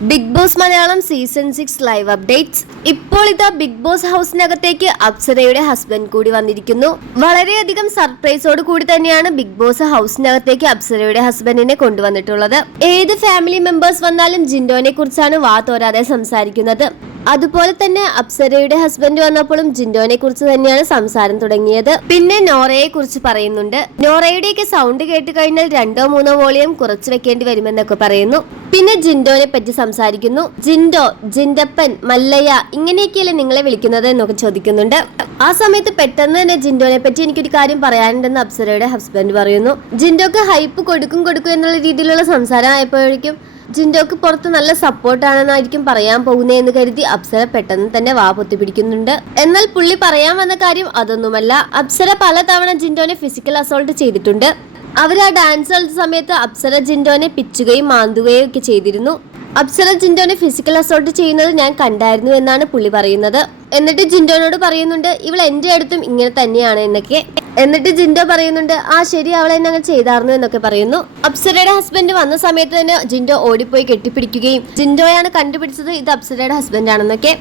Bigg Boss Malayalam season six live updates ഇപ്പോൾ ഇതാ big Boss ഹൗസിനകത്തേക്ക് അപ്സരയുടെ ഹസ്ബൻഡ് കൂടി വന്നിരിക്കുന്നു. വളരെയധികം സർപ്രൈസോട് കൂടി തന്നെയാണ് ബിഗ് ബോസ് ഹൗസിനകത്തേക്ക് അപ്സരയുടെ ഹസ്ബൻഡിനെ കൊണ്ടുവന്നിട്ടുള്ളത്. ഏത് ഫാമിലി മെമ്പേഴ്സ് വന്നാലും ജിൻഡോനെ കുറിച്ചാണ് വാ തോരാതെ സംസാരിക്കുന്നത്. അതുപോലെ തന്നെ അപ്സരയുടെ ഹസ്ബൻഡ് വന്നപ്പോഴും ജിൻഡോനെ കുറിച്ച് തന്നെയാണ് സംസാരം തുടങ്ങിയത്. പിന്നെ നോറയെ കുറിച്ച് പറയുന്നുണ്ട്. നോറയുടെയൊക്കെ സൗണ്ട് കേട്ട് കഴിഞ്ഞാൽ രണ്ടോ മൂന്നോ വോളിയം കുറച്ച് വെക്കേണ്ടി വരുമെന്നൊക്കെ പറയുന്നു. പിന്നെ ജിൻഡോനെ പറ്റി സംസാരിക്കുന്നു. ജിൻഡോ ജിൻഡപ്പൻ മല്ലയ്യ ഇങ്ങനെയൊക്കെയല്ലേ നിങ്ങളെ വിളിക്കുന്നത് എന്നൊക്കെ ചോദിക്കുന്നുണ്ട്. ആ സമയത്ത് പെട്ടെന്ന് തന്നെ ജിൻഡോനെ പറ്റി എനിക്കൊരു കാര്യം പറയാനുണ്ടെന്ന് അപ്സരയുടെ ഹസ്ബൻഡ് പറയുന്നു. ജിൻഡോക്ക് ഹൈപ്പ് കൊടുക്കും കൊടുക്കും എന്നുള്ള രീതിയിലുള്ള സംസാരം ആയപ്പോഴേക്കും ജിൻഡോക്ക് പുറത്ത് നല്ല സപ്പോർട്ടാണെന്നായിരിക്കും പറയാൻ പോകുന്നതെന്ന് കരുതി അപ്സര പെട്ടെന്ന് തന്നെ വാ പൊത്തിപ്പിടിക്കുന്നുണ്ട്. എന്നാൽ പുള്ളി പറയാൻ വന്ന കാര്യം അതൊന്നുമല്ല. അപ്സര പലതവണ ജിൻഡോനെ ഫിസിക്കൽ അസോൾട്ട് ചെയ്തിട്ടുണ്ട്. അവർ ആ ഡാൻസ് കളിച്ച സമയത്ത് അപ്സര ജിൻഡോനെ പിച്ചുകയും മാന്തുകയും ഒക്കെ ചെയ്തിരുന്നു. അപ്സര ജിൻഡോനെ ഫിസിക്കൽ അസോൾട്ട് ചെയ്യുന്നത് ഞാൻ കണ്ടായിരുന്നു എന്നാണ് പുള്ളി പറയുന്നത്. എന്നിട്ട് ജിൻഡോനോട് പറയുന്നുണ്ട് ഇവൾ എന്റെ അടുത്തും ഇങ്ങനെ തന്നെയാണ് എന്നൊക്കെ. എന്നിട്ട് ജിൻഡോ പറയുന്നുണ്ട് ആ ശരി അവൾ എന്നെ അങ്ങനെ ചെയ്തായിരുന്നു എന്നൊക്കെ പറയുന്നു. അപ്സരയുടെ ഹസ്ബൻഡ് വന്ന സമയത്ത് തന്നെ ജിൻഡോ ഓടിപ്പോയി കെട്ടിപ്പിടിക്കുകയും ജിൻഡോയാണ് കണ്ടുപിടിച്ചത് ഇത് അപ്സരയുടെ ഹസ്ബൻഡ് ആണെന്നൊക്കെ.